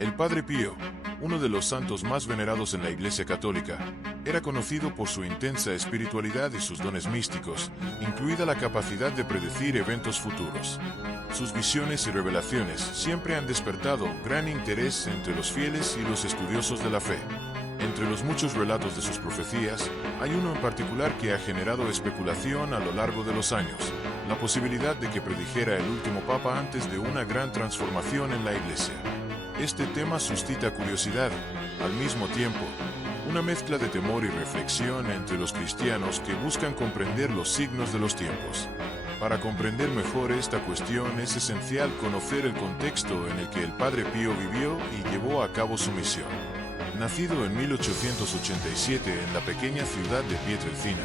El Padre Pío, uno de los santos más venerados en la Iglesia Católica, era conocido por su intensa espiritualidad y sus dones místicos, incluida la capacidad de predecir eventos futuros. Sus visiones y revelaciones siempre han despertado gran interés entre los fieles y los estudiosos de la fe. Entre los muchos relatos de sus profecías, hay uno en particular que ha generado especulación a lo largo de los años: la posibilidad de que predijera el último papa antes de una gran transformación en la Iglesia. Este tema suscita curiosidad, al mismo tiempo, una mezcla de temor y reflexión entre los cristianos que buscan comprender los signos de los tiempos. Para comprender mejor esta cuestión es esencial conocer el contexto en el que el Padre Pío vivió y llevó a cabo su misión. Nacido en 1887 en la pequeña ciudad de Pietrelcina,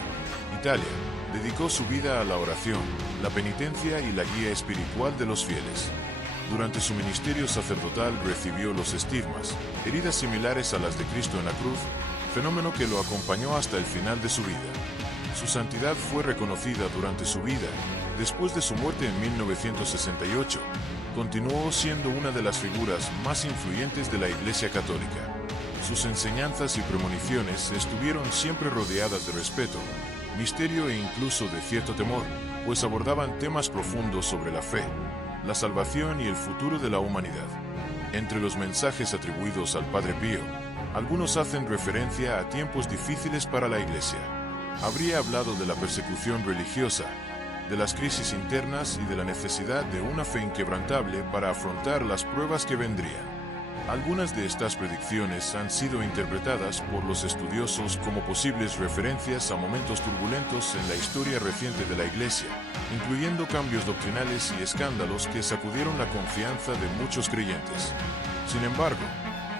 Italia, dedicó su vida a la oración, la penitencia y la guía espiritual de los fieles. Durante su ministerio sacerdotal recibió los estigmas, heridas similares a las de Cristo en la cruz, fenómeno que lo acompañó hasta el final de su vida. Su santidad fue reconocida durante su vida. Después de su muerte en 1968, continuó siendo una de las figuras más influyentes de la Iglesia Católica. Sus enseñanzas y premoniciones estuvieron siempre rodeadas de respeto, misterio e incluso de cierto temor, pues abordaban temas profundos sobre la fe, la salvación y el futuro de la humanidad. Entre los mensajes atribuidos al Padre Pío, algunos hacen referencia a tiempos difíciles para la Iglesia. Habría hablado de la persecución religiosa, de las crisis internas y de la necesidad de una fe inquebrantable para afrontar las pruebas que vendrían. Algunas de estas predicciones han sido interpretadas por los estudiosos como posibles referencias a momentos turbulentos en la historia reciente de la Iglesia, incluyendo cambios doctrinales y escándalos que sacudieron la confianza de muchos creyentes. Sin embargo,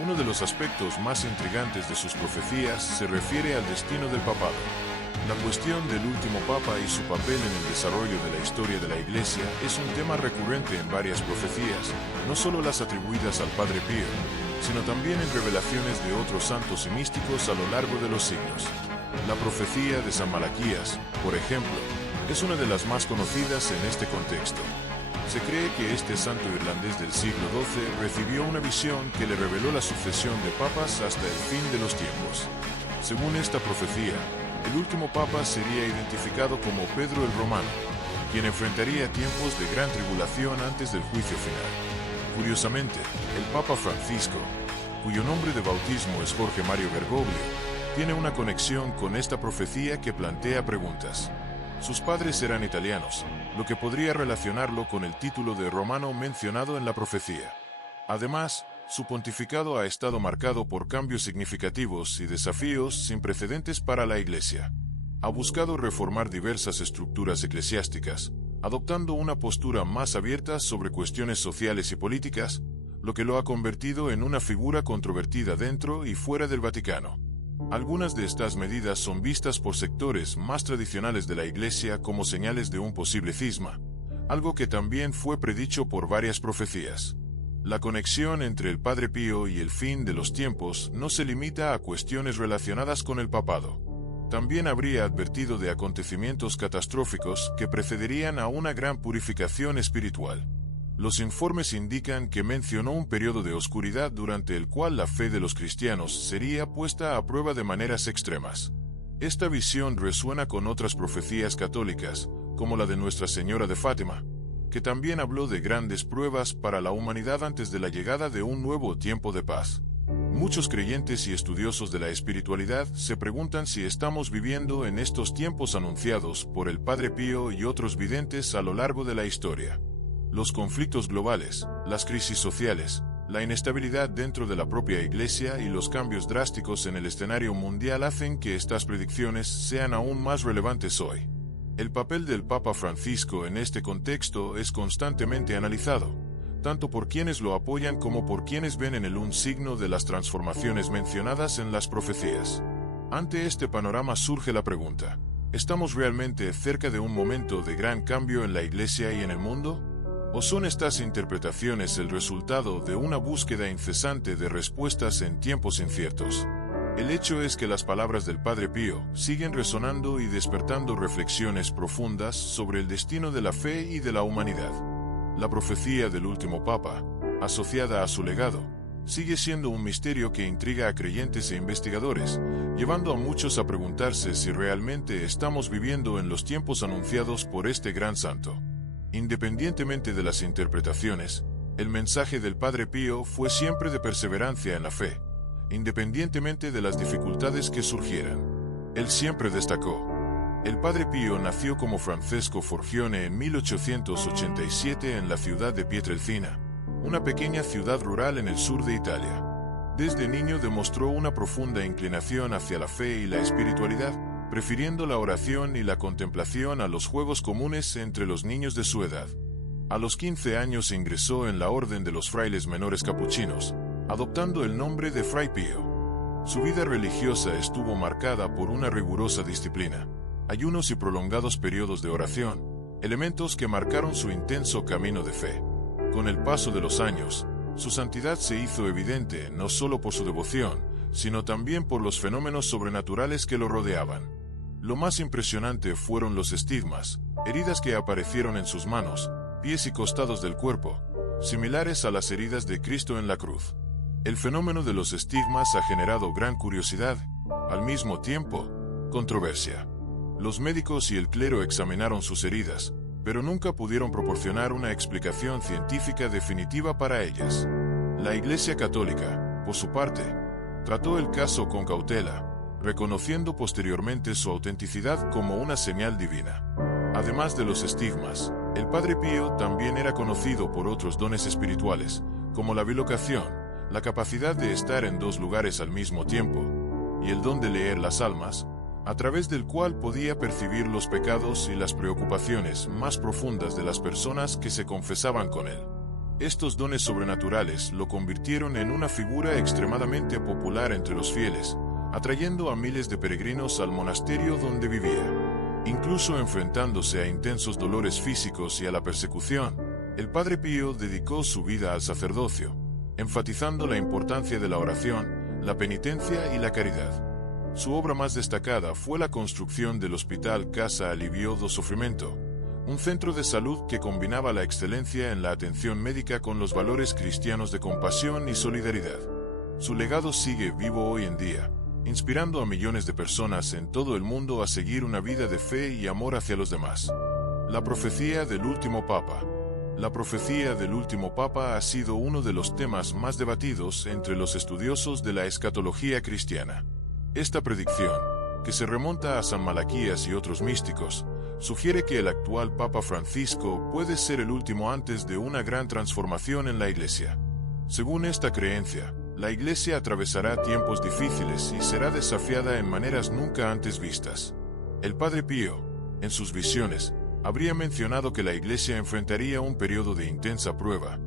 uno de los aspectos más intrigantes de sus profecías se refiere al destino del papado. La cuestión del último papa y su papel en el desarrollo de la historia de la Iglesia es un tema recurrente en varias profecías, no solo las atribuidas al Padre Pío, sino también en revelaciones de otros santos y místicos a lo largo de los siglos. La profecía de San Malaquías, por ejemplo, es una de las más conocidas en este contexto. Se cree que este santo irlandés del siglo XII recibió una visión que le reveló la sucesión de papas hasta el fin de los tiempos. Según esta profecía, el último papa sería identificado como Pedro el Romano, quien enfrentaría tiempos de gran tribulación antes del juicio final. Curiosamente, el Papa Francisco, cuyo nombre de bautismo es Jorge Mario Bergoglio, tiene una conexión con esta profecía que plantea preguntas. Sus padres eran italianos, lo que podría relacionarlo con el título de romano mencionado en la profecía. Además, su pontificado ha estado marcado por cambios significativos y desafíos sin precedentes para la Iglesia. Ha buscado reformar diversas estructuras eclesiásticas, adoptando una postura más abierta sobre cuestiones sociales y políticas, lo que lo ha convertido en una figura controvertida dentro y fuera del Vaticano. Algunas de estas medidas son vistas por sectores más tradicionales de la Iglesia como señales de un posible cisma, algo que también fue predicho por varias profecías. La conexión entre el Padre Pío y el fin de los tiempos no se limita a cuestiones relacionadas con el papado. También habría advertido de acontecimientos catastróficos que precederían a una gran purificación espiritual. Los informes indican que mencionó un periodo de oscuridad durante el cual la fe de los cristianos sería puesta a prueba de maneras extremas. Esta visión resuena con otras profecías católicas, como la de Nuestra Señora de Fátima, que también habló de grandes pruebas para la humanidad antes de la llegada de un nuevo tiempo de paz. Muchos creyentes y estudiosos de la espiritualidad se preguntan si estamos viviendo en estos tiempos anunciados por el Padre Pío y otros videntes a lo largo de la historia. Los conflictos globales, las crisis sociales, la inestabilidad dentro de la propia Iglesia y los cambios drásticos en el escenario mundial hacen que estas predicciones sean aún más relevantes hoy. El papel del Papa Francisco en este contexto es constantemente analizado, tanto por quienes lo apoyan como por quienes ven en él un signo de las transformaciones mencionadas en las profecías. Ante este panorama surge la pregunta: ¿estamos realmente cerca de un momento de gran cambio en la Iglesia y en el mundo? ¿O son estas interpretaciones el resultado de una búsqueda incesante de respuestas en tiempos inciertos? El hecho es que las palabras del Padre Pío siguen resonando y despertando reflexiones profundas sobre el destino de la fe y de la humanidad. La profecía del último Papa, asociada a su legado, sigue siendo un misterio que intriga a creyentes e investigadores, llevando a muchos a preguntarse si realmente estamos viviendo en los tiempos anunciados por este gran santo. Independientemente de las interpretaciones, el mensaje del Padre Pío fue siempre de perseverancia en la fe, independientemente de las dificultades que surgieran. Él siempre destacó: el Padre Pío nació como Francesco Forgione en 1887 en la ciudad de Pietrelcina, una pequeña ciudad rural en el sur de Italia. Desde niño demostró una profunda inclinación hacia la fe y la espiritualidad, prefiriendo la oración y la contemplación a los juegos comunes entre los niños de su edad. A los 15 años ingresó en la Orden de los Frailes Menores Capuchinos, adoptando el nombre de Fray Pío. Su vida religiosa estuvo marcada por una rigurosa disciplina, ayunos y prolongados periodos de oración, elementos que marcaron su intenso camino de fe. Con el paso de los años, su santidad se hizo evidente no solo por su devoción, sino también por los fenómenos sobrenaturales que lo rodeaban. Lo más impresionante fueron los estigmas, heridas que aparecieron en sus manos, pies y costados del cuerpo, similares a las heridas de Cristo en la cruz. El fenómeno de los estigmas ha generado gran curiosidad, al mismo tiempo, controversia. Los médicos y el clero examinaron sus heridas, pero nunca pudieron proporcionar una explicación científica definitiva para ellas. La Iglesia Católica, por su parte, trató el caso con cautela, reconociendo posteriormente su autenticidad como una señal divina. Además de los estigmas, el Padre Pío también era conocido por otros dones espirituales, como la bilocación, la capacidad de estar en dos lugares al mismo tiempo, y el don de leer las almas, a través del cual podía percibir los pecados y las preocupaciones más profundas de las personas que se confesaban con él. Estos dones sobrenaturales lo convirtieron en una figura extremadamente popular entre los fieles, atrayendo a miles de peregrinos al monasterio donde vivía. Incluso enfrentándose a intensos dolores físicos y a la persecución, el Padre Pío dedicó su vida al sacerdocio, enfatizando la importancia de la oración, la penitencia y la caridad. Su obra más destacada fue la construcción del Hospital Casa Alivio do Sofrimento, un centro de salud que combinaba la excelencia en la atención médica con los valores cristianos de compasión y solidaridad. Su legado sigue vivo hoy en día, inspirando a millones de personas en todo el mundo a seguir una vida de fe y amor hacia los demás. La profecía del último Papa. La profecía del último Papa ha sido uno de los temas más debatidos entre los estudiosos de la escatología cristiana. Esta predicción, que se remonta a San Malaquías y otros místicos, sugiere que el actual Papa Francisco puede ser el último antes de una gran transformación en la Iglesia. Según esta creencia, la Iglesia atravesará tiempos difíciles y será desafiada en maneras nunca antes vistas. El Padre Pío, en sus visiones, habría mencionado que la Iglesia enfrentaría un periodo de intensa prueba,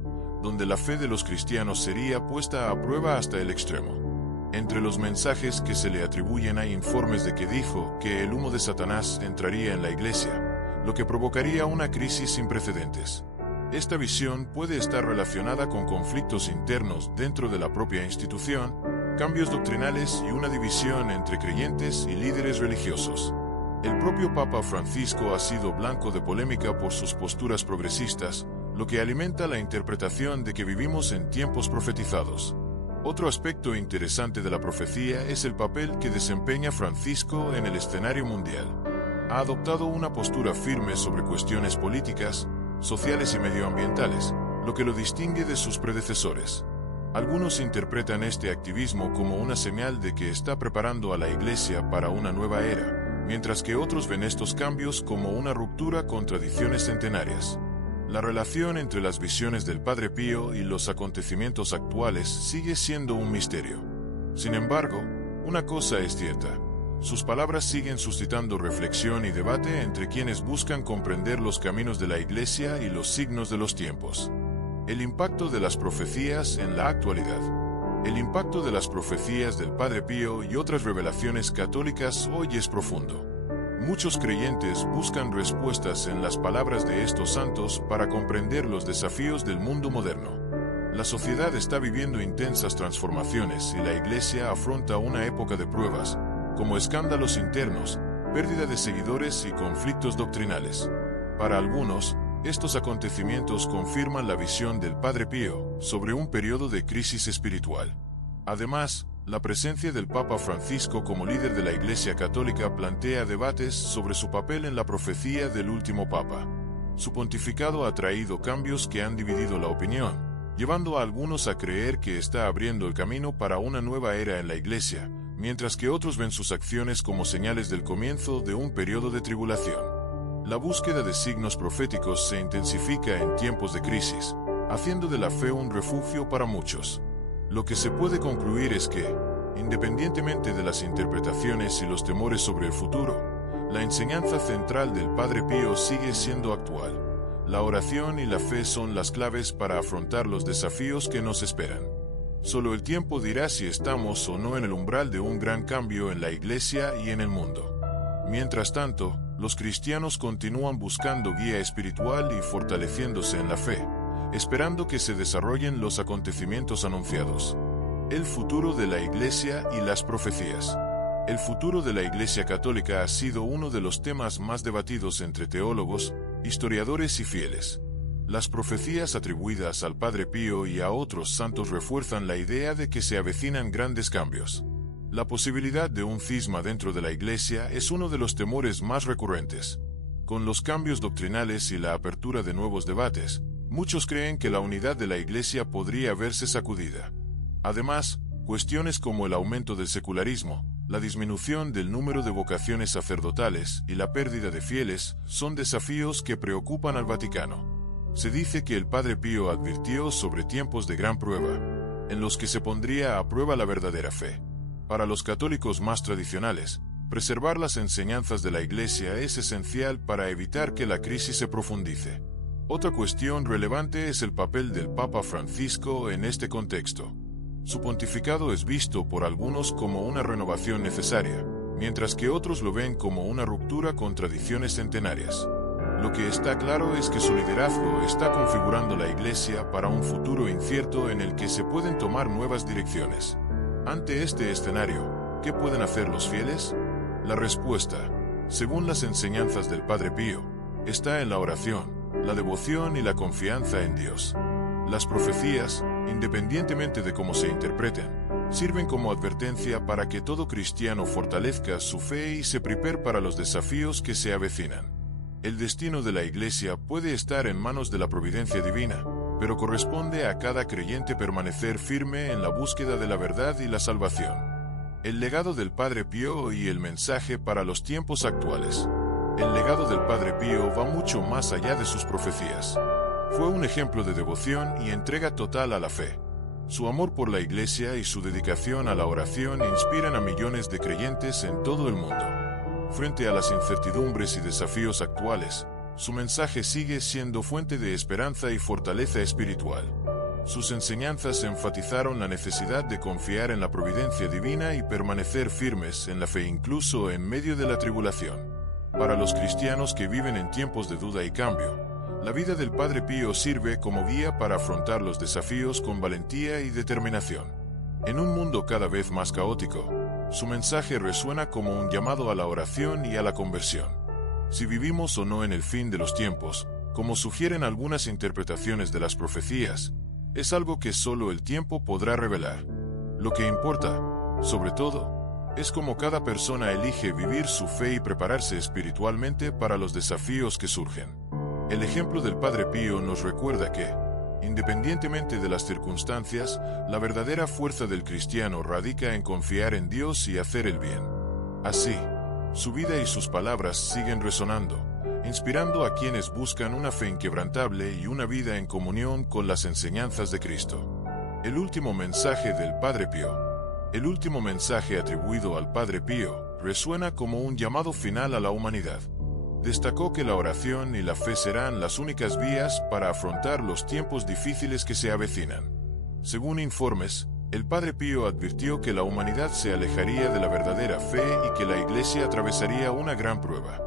donde la fe de los cristianos sería puesta a prueba hasta el extremo. Entre los mensajes que se le atribuyen hay informes de que dijo que el humo de Satanás entraría en la Iglesia, lo que provocaría una crisis sin precedentes. Esta visión puede estar relacionada con conflictos internos dentro de la propia institución, cambios doctrinales y una división entre creyentes y líderes religiosos. El propio Papa Francisco ha sido blanco de polémica por sus posturas progresistas, lo que alimenta la interpretación de que vivimos en tiempos profetizados. Otro aspecto interesante de la profecía es el papel que desempeña Francisco en el escenario mundial. Ha adoptado una postura firme sobre cuestiones políticas, sociales y medioambientales, lo que lo distingue de sus predecesores. Algunos interpretan este activismo como una señal de que está preparando a la Iglesia para una nueva era, mientras que otros ven estos cambios como una ruptura con tradiciones centenarias. La relación entre las visiones del Padre Pío y los acontecimientos actuales sigue siendo un misterio. Sin embargo, una cosa es cierta: sus palabras siguen suscitando reflexión y debate entre quienes buscan comprender los caminos de la Iglesia y los signos de los tiempos. El impacto de las profecías en la actualidad. El impacto de las profecías del Padre Pío y otras revelaciones católicas hoy es profundo. Muchos creyentes buscan respuestas en las palabras de estos santos para comprender los desafíos del mundo moderno. La sociedad está viviendo intensas transformaciones y la Iglesia afronta una época de pruebas, como escándalos internos, pérdida de seguidores y conflictos doctrinales. Para algunos, Estos acontecimientos confirman la visión del Padre Pío sobre un periodo de crisis espiritual. Además, la presencia del Papa Francisco como líder de la Iglesia Católica plantea debates sobre su papel en la profecía del último Papa. Su pontificado ha traído cambios que han dividido la opinión, llevando a algunos a creer que está abriendo el camino para una nueva era en la Iglesia, mientras que otros ven sus acciones como señales del comienzo de un periodo de tribulación. La búsqueda de signos proféticos se intensifica en tiempos de crisis, haciendo de la fe un refugio para muchos. Lo que se puede concluir es que, independientemente de las interpretaciones y los temores sobre el futuro, la enseñanza central del Padre Pío sigue siendo actual. La oración y la fe son las claves para afrontar los desafíos que nos esperan. Solo el tiempo dirá si estamos o no en el umbral de un gran cambio en la Iglesia y en el mundo. Mientras tanto, los cristianos continúan buscando guía espiritual y fortaleciéndose en la fe, esperando que se desarrollen los acontecimientos anunciados. El futuro de la Iglesia y las profecías. El futuro de la Iglesia Católica ha sido uno de los temas más debatidos entre teólogos, historiadores y fieles. Las profecías atribuidas al Padre Pío y a otros santos refuerzan la idea de que se avecinan grandes cambios. La posibilidad de un cisma dentro de la Iglesia es uno de los temores más recurrentes. Con los cambios doctrinales y la apertura de nuevos debates, muchos creen que la unidad de la Iglesia podría verse sacudida. Además, cuestiones como el aumento del secularismo, la disminución del número de vocaciones sacerdotales y la pérdida de fieles son desafíos que preocupan al Vaticano. Se dice que el Padre Pío advirtió sobre tiempos de gran prueba, en los que se pondría a prueba la verdadera fe. Para los católicos más tradicionales, preservar las enseñanzas de la Iglesia es esencial para evitar que la crisis se profundice. Otra cuestión relevante es el papel del Papa Francisco en este contexto. Su pontificado es visto por algunos como una renovación necesaria, mientras que otros lo ven como una ruptura con tradiciones centenarias. Lo que está claro es que su liderazgo está configurando la Iglesia para un futuro incierto en el que se pueden tomar nuevas direcciones. Ante este escenario, ¿qué pueden hacer los fieles? La respuesta, según las enseñanzas del Padre Pío, está en la oración, la devoción y la confianza en Dios. Las profecías, independientemente de cómo se interpreten, sirven como advertencia para que todo cristiano fortalezca su fe y se prepare para los desafíos que se avecinan. El destino de la Iglesia puede estar en manos de la providencia divina, pero corresponde a cada creyente permanecer firme en la búsqueda de la verdad y la salvación. El legado del Padre Pío y el mensaje para los tiempos actuales. El legado del Padre Pío va mucho más allá de sus profecías. Fue un ejemplo de devoción y entrega total a la fe. Su amor por la Iglesia y su dedicación a la oración inspiran a millones de creyentes en todo el mundo. Frente a las incertidumbres y desafíos actuales, su mensaje sigue siendo fuente de esperanza y fortaleza espiritual. Sus enseñanzas enfatizaron la necesidad de confiar en la providencia divina y permanecer firmes en la fe incluso en medio de la tribulación. Para los cristianos que viven en tiempos de duda y cambio, la vida del Padre Pío sirve como guía para afrontar los desafíos con valentía y determinación. En un mundo cada vez más caótico, su mensaje resuena como un llamado a la oración y a la conversión. Si vivimos o no en el fin de los tiempos, como sugieren algunas interpretaciones de las profecías, es algo que solo el tiempo podrá revelar. Lo que importa, sobre todo, es cómo cada persona elige vivir su fe y prepararse espiritualmente para los desafíos que surgen. El ejemplo del Padre Pío nos recuerda que, independientemente de las circunstancias, la verdadera fuerza del cristiano radica en confiar en Dios y hacer el bien. Así, su vida y sus palabras siguen resonando, inspirando a quienes buscan una fe inquebrantable y una vida en comunión con las enseñanzas de Cristo. El último mensaje del Padre Pío. El último mensaje atribuido al Padre Pío resuena como un llamado final a la humanidad. Destacó que la oración y la fe serán las únicas vías para afrontar los tiempos difíciles que se avecinan. Según informes, el Padre Pío advirtió que la humanidad se alejaría de la verdadera fe y que la Iglesia atravesaría una gran prueba.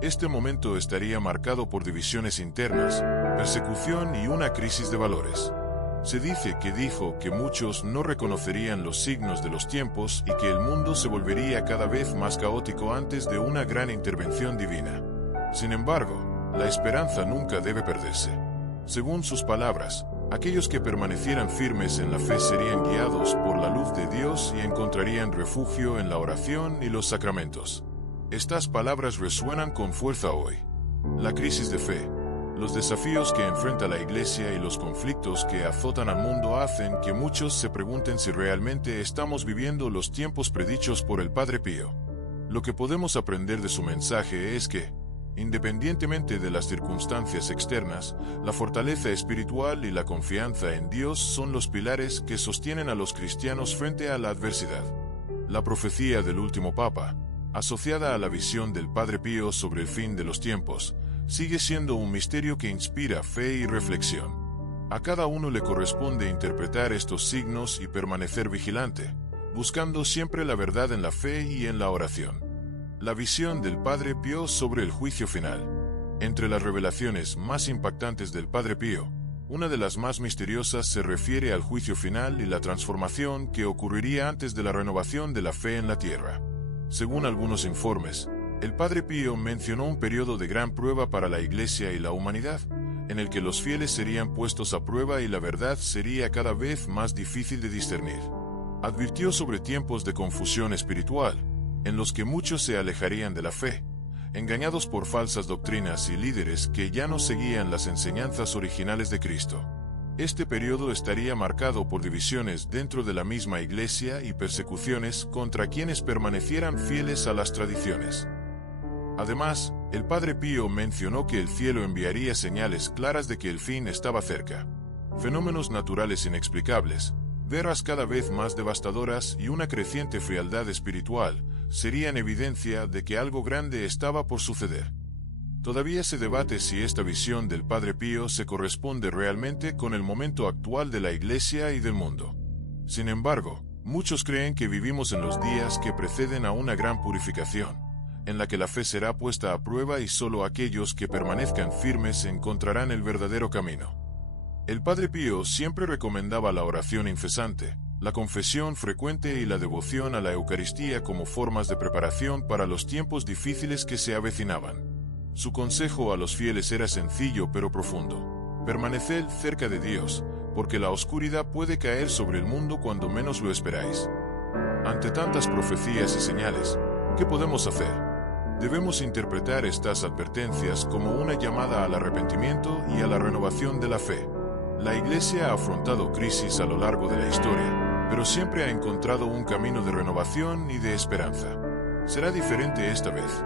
Este momento estaría marcado por divisiones internas, persecución y una crisis de valores. Se dice que dijo que muchos no reconocerían los signos de los tiempos y que el mundo se volvería cada vez más caótico antes de una gran intervención divina. Sin embargo, La esperanza nunca debe perderse. Según sus palabras, aquellos que permanecieran firmes en la fe serían guiados por la luz de Dios y encontrarían refugio en la oración y los sacramentos. Estas palabras resuenan con fuerza hoy. La crisis de fe, los desafíos que enfrenta la Iglesia y los conflictos que azotan al mundo hacen que muchos se pregunten si realmente estamos viviendo los tiempos predichos por el Padre Pío. Lo que podemos aprender de su mensaje es que, independientemente de las circunstancias externas, la fortaleza espiritual y la confianza en Dios son los pilares que sostienen a los cristianos frente a la adversidad. La profecía del último Papa, asociada a la visión del Padre Pío sobre el fin de los tiempos, sigue siendo un misterio que inspira fe y reflexión. A cada uno le corresponde interpretar estos signos y permanecer vigilante, buscando siempre la verdad en la fe y en la oración. La visión del Padre Pío sobre el juicio final. Entre las revelaciones más impactantes del Padre Pío, una de las más misteriosas se refiere al juicio final y la transformación que ocurriría antes de la renovación de la fe en la tierra. Según algunos informes, el Padre Pío mencionó un periodo de gran prueba para la Iglesia y la humanidad, en el que los fieles serían puestos a prueba y la verdad sería cada vez más difícil de discernir. Advirtió sobre tiempos de confusión espiritual, en los que muchos se alejarían de la fe, engañados por falsas doctrinas y líderes que ya no seguían las enseñanzas originales de Cristo. Este periodo estaría marcado por divisiones dentro de la misma Iglesia y persecuciones contra quienes permanecieran fieles a las tradiciones. Además, el Padre Pío mencionó que el cielo enviaría señales claras de que el fin estaba cerca. Fenómenos naturales inexplicables, guerras cada vez más devastadoras y una creciente frialdad espiritual serían evidencia de que algo grande estaba por suceder. Todavía se debate si esta visión del Padre Pío se corresponde realmente con el momento actual de la Iglesia y del mundo. Sin embargo, muchos creen que vivimos en los días que preceden a una gran purificación, en la que la fe será puesta a prueba y solo aquellos que permanezcan firmes encontrarán el verdadero camino. El Padre Pío siempre recomendaba la oración incesante, la confesión frecuente y la devoción a la Eucaristía como formas de preparación para los tiempos difíciles que se avecinaban. Su consejo a los fieles era sencillo pero profundo: permaneced cerca de Dios, porque la oscuridad puede caer sobre el mundo cuando menos lo esperáis. Ante tantas profecías y señales, ¿qué podemos hacer? Debemos interpretar estas advertencias como una llamada al arrepentimiento y a la renovación de la fe. La Iglesia ha afrontado crisis a lo largo de la historia, pero siempre ha encontrado un camino de renovación y de esperanza. ¿Será diferente esta vez?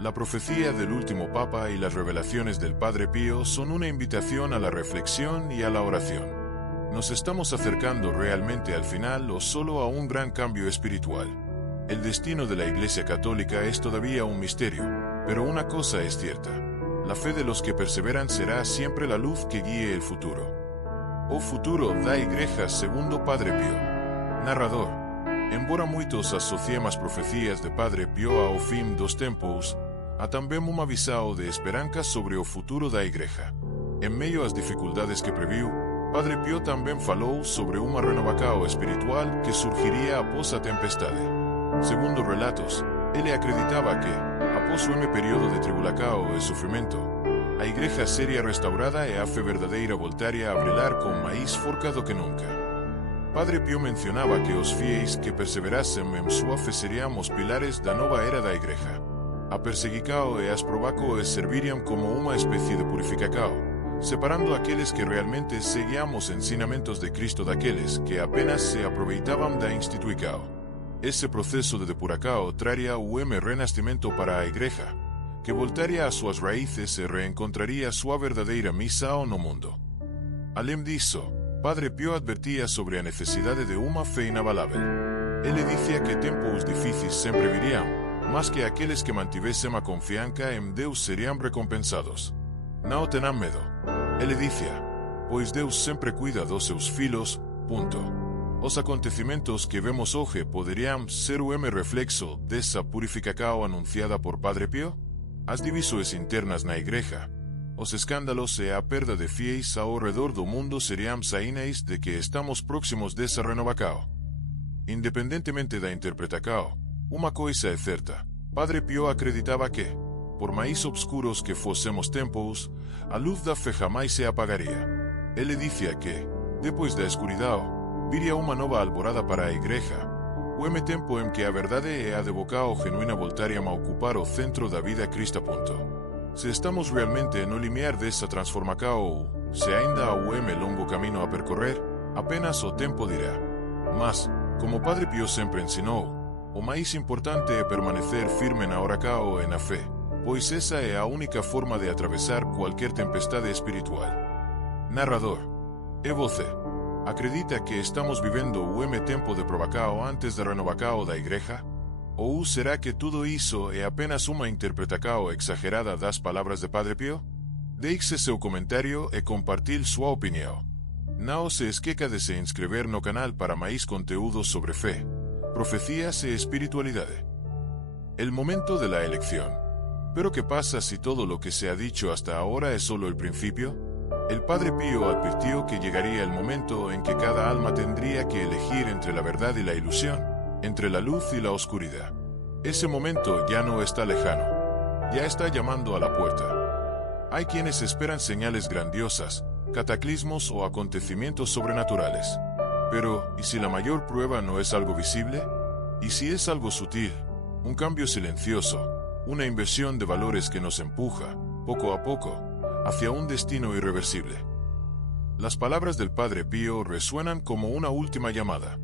La profecía del último Papa y las revelaciones del Padre Pío son una invitación a la reflexión y a la oración. ¿Nos estamos acercando realmente al final o solo a un gran cambio espiritual? El destino de la Iglesia Católica es todavía un misterio, pero una cosa es cierta: la fe de los que perseveran será siempre la luz que guíe el futuro. O futuro da Igreja segundo Padre Pío. Narrador. Embora muitos associemos profecias de Padre Pío ao fim dos tempos, há também uma visão de esperança sobre o futuro da Igreja. Em meio às dificuldades que previu, Padre Pío também falou sobre uma renovação espiritual que surgiria após a tempestade. Segundo relatos, ele acreditava que, após o período de tribulação e sofrimento, a Igreja seria restaurada e a fé verdadeira voltaria a brilhar com mais força do que nunca. Padre Pío mencionaba que os fiéis que perseverasen en súa fe serían os pilares da nova era da Igreja. A perseguicao e as probacao e servirían como unha especie de purificacao, separando aqueles que realmente seguían os ensinamentos de Cristo daqueles que apenas se aproveitaban da instituicao. Ese proceso de depuracao traría o renascimento para a Igreja, que voltaría a súas raíces e reencontraría súa verdadeira misión no mundo. Além disso, Padre Pío advertía sobre a necesidade de uma fé inabalável. Ele dicía que tempos difíceis sempre virían, mas que aqueles que mantivesen a confianza en Deus serían recompensados. Não tenham medo. Ele dicía, pois Deus sempre cuida dos seus filhos, punto. Os acontecimentos que vemos hoje poderiam ser o reflexo dessa purificação anunciada por Padre Pío? As divisões internas na Igreja, os escándalos e a perda de fiéis ao redor do mundo serían saínas de que estamos próximos dessa renovação. Independentemente da interpretação, uma coisa é certa: Padre Pío acreditava que, por máis obscuros que fósemos tempos, a luz da fe jamais se apagaría. Ele dicía que, depois da escuridão, viria uma nova alborada para a igreja. O tempo em que a verdade e a devoção genuína voltariam a ocupar o centro da vida cristã. Se estamos realmente no limiar dessa transformação ou, se ainda há longo caminho a percorrer, apenas o tempo dirá. Mas, como Padre Pio sempre ensinou, o mais importante é permanecer firme na oração e na fé, pois essa é a única forma de atravessar qualquer tempestade espiritual. Narrador, e você? Acredita que estamos vivendo o tempo de provação antes da renovação da igreja? Ou será que tudo isso é apenas uma interpretação exagerada das palavras de Padre Pio? Deixe seu comentário e compartilhe sua opinião. Não se esqueça de se inscrever no canal para mais conteúdos sobre fé, profecías e espiritualidade. El momento de la elección. ¿Pero qué pasa si todo lo que se ha dicho hasta ahora es solo el principio? El Padre Pío advirtió que llegaría el momento en que cada alma tendría que elegir entre la verdad y la ilusión, entre la luz y la oscuridad. Ese momento ya no está lejano, ya está llamando a la puerta. Hay quienes esperan señales grandiosas, cataclismos o acontecimientos sobrenaturales. Pero, ¿y si la mayor prueba no es algo visible? ¿Y si es algo sutil, un cambio silencioso, una inversión de valores que nos empuja, poco a poco, hacia un destino irreversible? Las palabras del Padre Pío resuenan como una última llamada,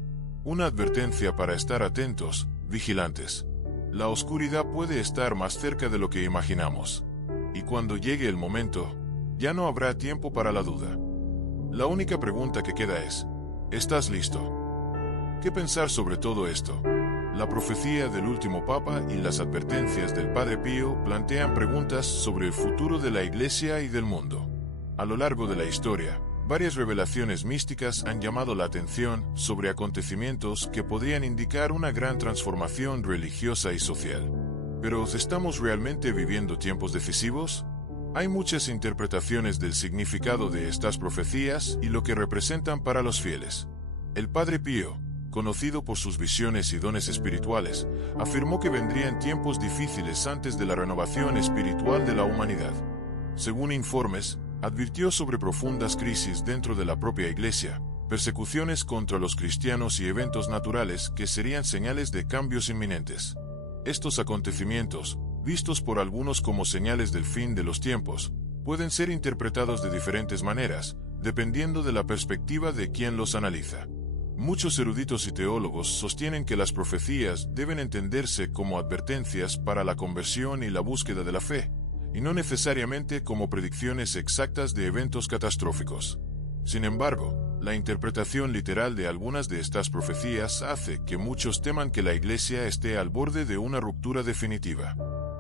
una advertencia para estar atentos, vigilantes. La oscuridad puede estar más cerca de lo que imaginamos. Y cuando llegue el momento, ya no habrá tiempo para la duda. La única pregunta que queda es, ¿estás listo? ¿Qué pensar sobre todo esto? La profecía del último Papa y las advertencias del Padre Pío plantean preguntas sobre el futuro de la Iglesia y del mundo. A lo largo de la historia, varias revelaciones místicas han llamado la atención sobre acontecimientos que podrían indicar una gran transformación religiosa y social. ¿Pero estamos realmente viviendo tiempos decisivos? Hay muchas interpretaciones del significado de estas profecías y lo que representan para los fieles. El Padre Pío, conocido por sus visiones y dones espirituales, afirmó que vendrían tiempos difíciles antes de la renovación espiritual de la humanidad. Según informes, advirtió sobre profundas crisis dentro de la propia Iglesia, persecuciones contra los cristianos y eventos naturales que serían señales de cambios inminentes. Estos acontecimientos, vistos por algunos como señales del fin de los tiempos, pueden ser interpretados de diferentes maneras, dependiendo de la perspectiva de quien los analiza. Muchos eruditos y teólogos sostienen que las profecías deben entenderse como advertencias para la conversión y la búsqueda de la fe, y no necesariamente como predicciones exactas de eventos catastróficos. Sin embargo, la interpretación literal de algunas de estas profecías hace que muchos teman que la Iglesia esté al borde de una ruptura definitiva.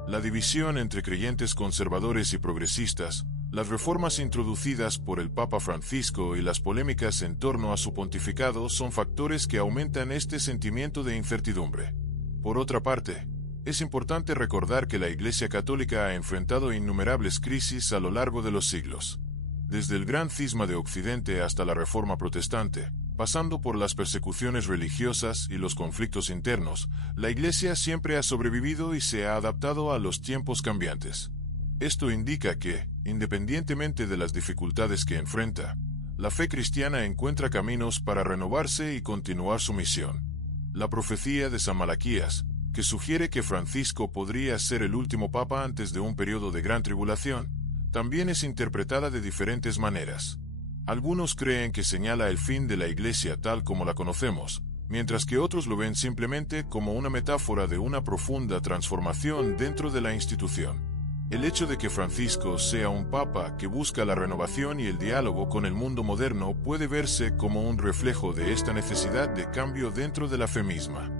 La división entre creyentes conservadores y progresistas, las reformas introducidas por el Papa Francisco y las polémicas en torno a su pontificado son factores que aumentan este sentimiento de incertidumbre. Por otra parte, es importante recordar que la Iglesia Católica ha enfrentado innumerables crisis a lo largo de los siglos. Desde el Gran Cisma de Occidente hasta la Reforma Protestante, pasando por las persecuciones religiosas y los conflictos internos, la Iglesia siempre ha sobrevivido y se ha adaptado a los tiempos cambiantes. Esto indica que, independientemente de las dificultades que enfrenta, la fe cristiana encuentra caminos para renovarse y continuar su misión. La profecía de San Malaquías, que sugiere que Francisco podría ser el último papa antes de un periodo de gran tribulación, también es interpretada de diferentes maneras. Algunos creen que señala el fin de la Iglesia tal como la conocemos, mientras que otros lo ven simplemente como una metáfora de una profunda transformación dentro de la institución. El hecho de que Francisco sea un papa que busca la renovación y el diálogo con el mundo moderno puede verse como un reflejo de esta necesidad de cambio dentro de la fe misma.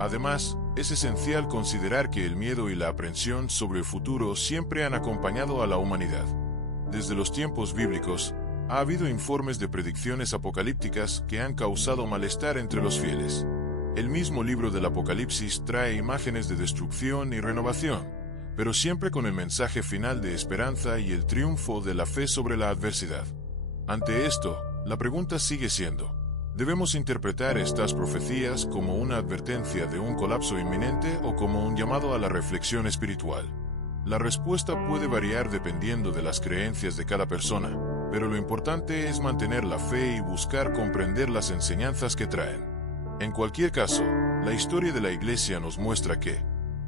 Además, es esencial considerar que el miedo y la aprensión sobre el futuro siempre han acompañado a la humanidad. Desde los tiempos bíblicos, ha habido informes de predicciones apocalípticas que han causado malestar entre los fieles. El mismo libro del Apocalipsis trae imágenes de destrucción y renovación, pero siempre con el mensaje final de esperanza y el triunfo de la fe sobre la adversidad. Ante esto, la pregunta sigue siendo, ¿debemos interpretar estas profecías como una advertencia de un colapso inminente o como un llamado a la reflexión espiritual? La respuesta puede variar dependiendo de las creencias de cada persona, pero lo importante es mantener la fe y buscar comprender las enseñanzas que traen. En cualquier caso, la historia de la Iglesia nos muestra que,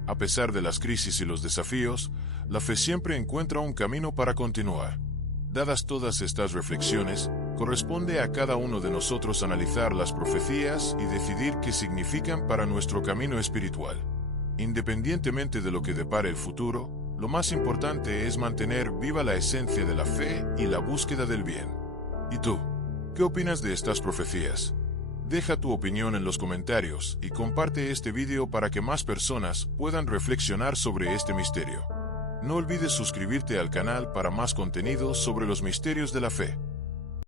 a pesar de las crisis y los desafíos, la fe siempre encuentra un camino para continuar. Dadas todas estas reflexiones, corresponde a cada uno de nosotros analizar las profecías y decidir qué significan para nuestro camino espiritual. Independientemente de lo que depare el futuro, lo más importante es mantener viva la esencia de la fe y la búsqueda del bien. ¿Y tú? ¿Qué opinas de estas profecías? Deja tu opinión en los comentarios y comparte este video para que más personas puedan reflexionar sobre este misterio. No olvides suscribirte al canal para más contenido sobre los misterios de la fe.